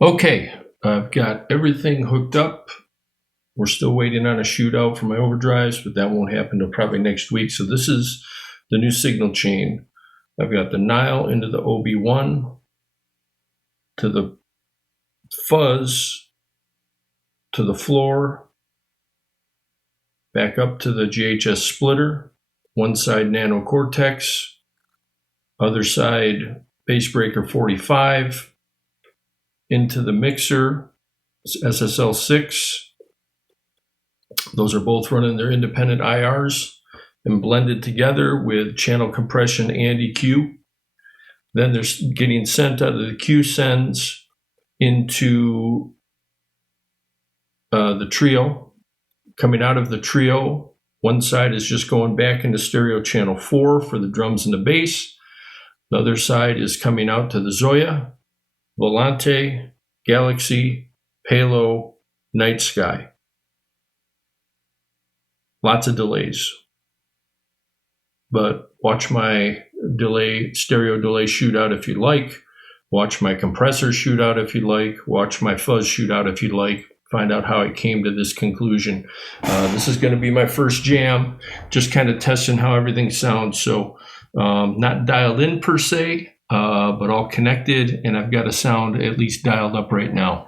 Okay, I've got everything hooked up. We're still waiting on a shootout for my overdrives, but that won't happen until probably next week. So this is the new signal chain. I've got the Nile into the OB1 to the fuzz to the floor, back up to the GHS splitter, one side nano cortex, other side bass breaker 45, into the mixer, SSL6. Those are both running their independent IRs and blended together with channel compression and EQ. Then they're getting sent out of the Q sends into the trio. Coming out of the trio, one side is just going back into stereo channel 4 for the drums and the bass. The other side is coming out to the Zoya, Volante, Galaxy, Halo, Night Sky. Lots of delays. But watch my stereo delay shootout if you like. Watch my compressor shootout if you like. Watch my fuzz shootout if you like. Find out how I came to this conclusion. This is going to be my first jam, just kind of testing how everything sounds. So not dialed in per se, but all connected, and I've got a sound at least dialed up right now.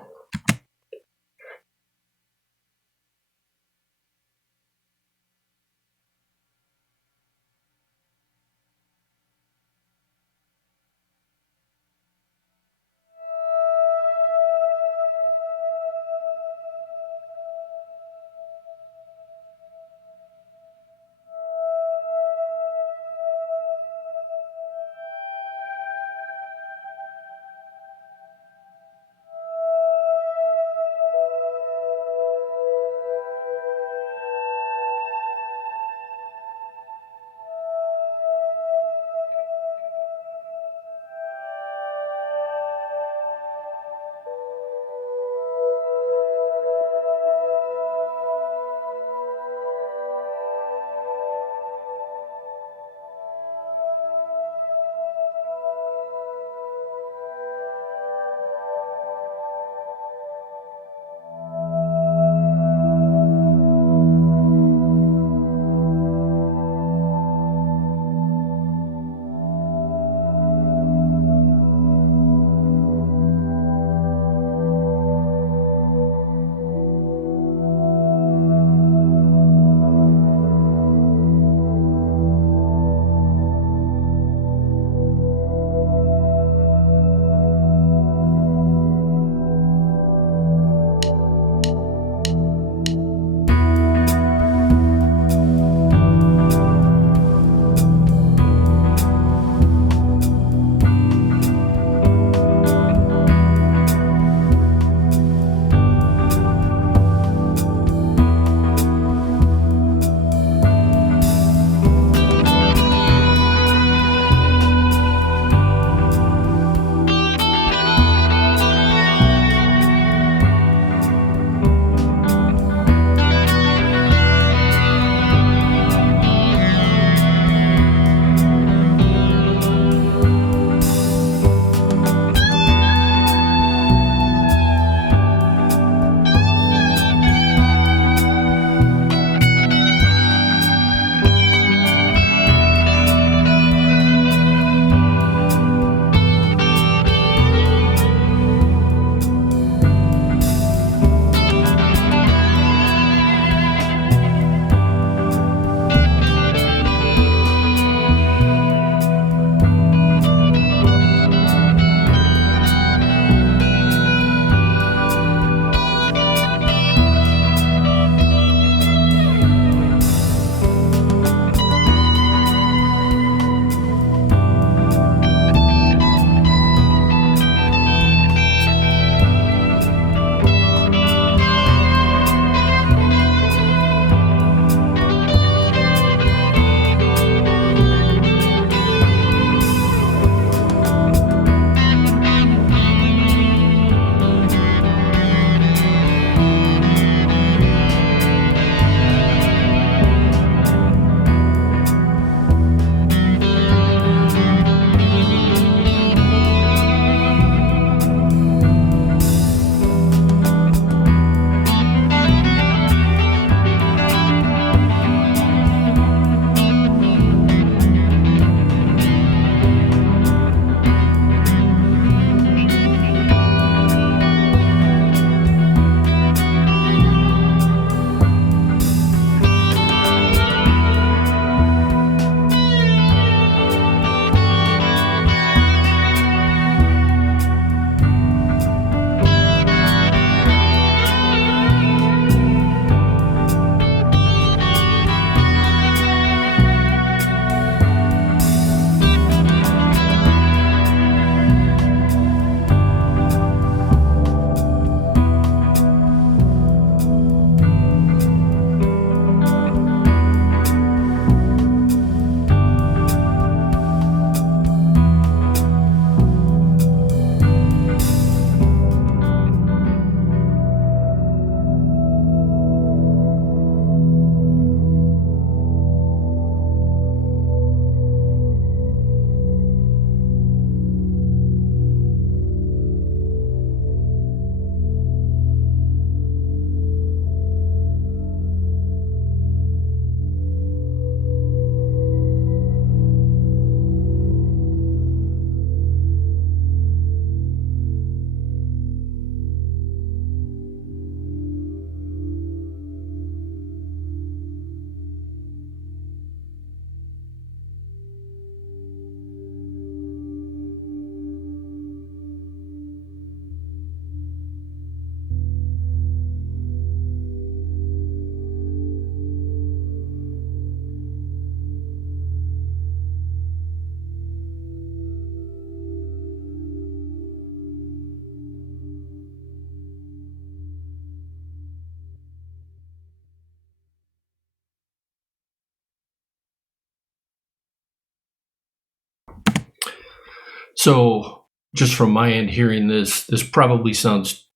So just from my end hearing this probably sounds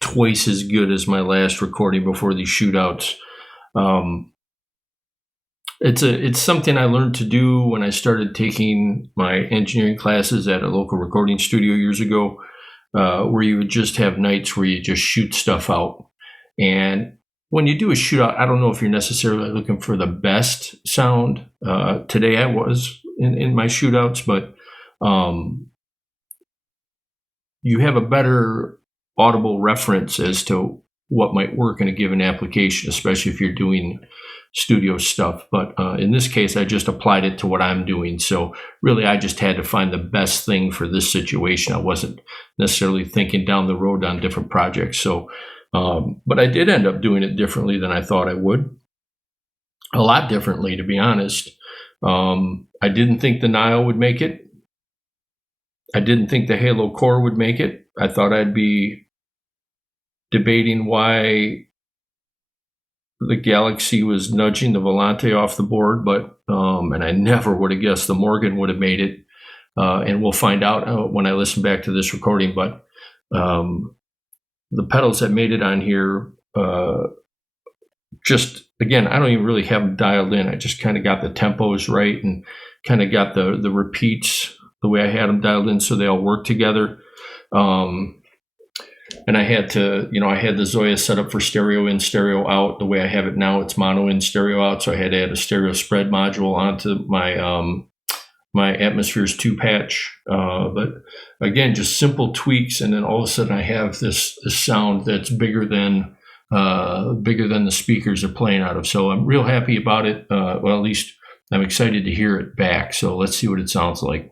twice as good as my last recording before these shootouts. Um, it's something I learned to do when I started taking my engineering classes at a local recording studio years ago, where you would just have nights where you just shoot stuff out. And when you do a shootout, I don't know if you're necessarily looking for the best sound. Today I was in my shootouts, but you have a better audible reference as to what might work in a given application, especially if you're doing studio stuff. But in this case, I just applied it to what I'm doing. So really, I just had to find the best thing for this situation. I wasn't necessarily thinking down the road on different projects. So, but I did end up doing it differently than I thought I would. A lot differently, to be honest. I didn't think the Nile would make it. I didn't think the Halo Core would make it. I thought I'd be debating why the Galaxy was nudging the Volante off the board, but and I never would have guessed the Morgan would have made it. And we'll find out when I listen back to this recording. But the pedals that made it on here, just again, I don't even really have them dialed in. I just kind of got the tempos right and kind of got the repeats the way I had them dialed in so they all work together. And I had to, I had the Zoya set up for stereo in, stereo out. The way I have it now, it's mono in, stereo out. So I had to add a stereo spread module onto my my Atmospheres 2 patch. But again, just simple tweaks, and then all of a sudden I have this sound that's bigger than the speakers are playing out of. So I'm real happy about it. Well, at least I'm excited to hear it back. So let's see what it sounds like.